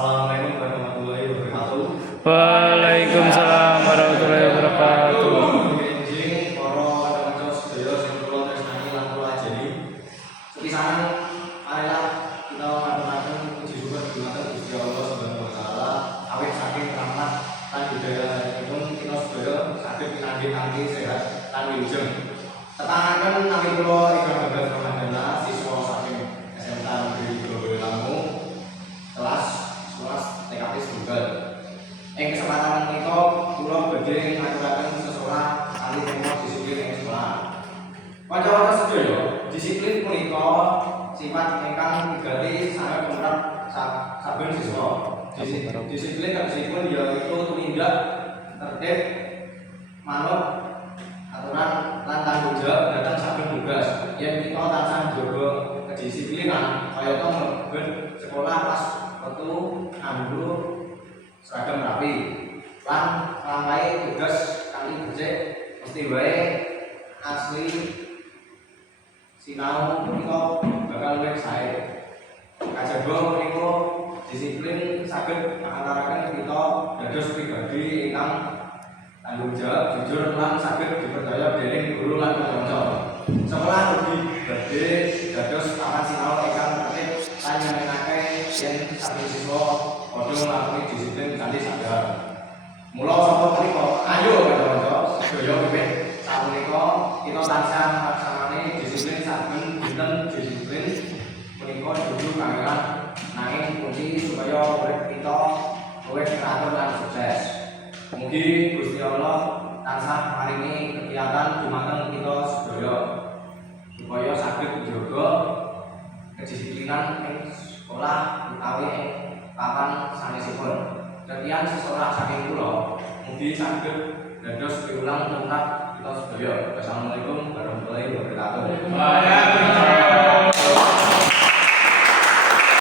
Assalamualaikum warahmatullahi wabarakatuh. Waalaikumsalam warahmatullahi wabarakatuh. Enjing para kanca sedaya sing kula tresnani lan kula ajeni. Sepisanan marilah kita ngaturaken puji syukur dhumateng Gusti Allah Subhanahu wa taala awit saking rahmat lan hidayahipun kita sedaya saged pinanggih kanthi sehat lan wilujeng. Tetanaken nami kula Iqbal Bagas Ramadana siswa saking SMK Negeri Boyolali kelas 11 TKP Tunggal. Ing kesempatan menika kula badhe ngaturaken sesorak kali tema disiplin ing sekolah. Kanca-kanca sedaya, disiplin punika sifat ingkang wigati sanget tumrap saben siswa. Disiplin tegesipun yaiku tumindak tertib, manut aturan lan tanggung jawab dhateng saben tugas. Yen kita tansah njaga kedisiplinan kayata mlebet sekolah pas wektu nganggo seragam rapi lan nglampahi tugas kanthi becik mesti wae asli sinau punika bakal luwih sae. Kajaba punika disiplin saged ngantaraken kita dados pribadi ingkang tanggung jawab, jujur lan saged dipercaya dening guru lan kanca. Sekolah ugi badhe dados papan sinau ingkang tertib lan nyenengake yen saben siswa padha nglakoni disiplin kanthi sadar. Mula saka punika, ayo kanca-kanca sedaya wiwit sapunika kita tansah nglaksanani disiplin saben dinten. Disiplin punika dudu kangelan nanging kunci supaya urip kita luwih teratur lan sukses. Mugi Gusti Allah tansah maringi kegiatan dumateng kita sedaya supaya saged njaga kedisiplinan ing sekolah utawi ing papan sanesipun. Sekian sesorak saking kula, mugi saged dados piwulang tumrap kita sedaya. Wassalamualaikum warahmatullahi wabarakatuh.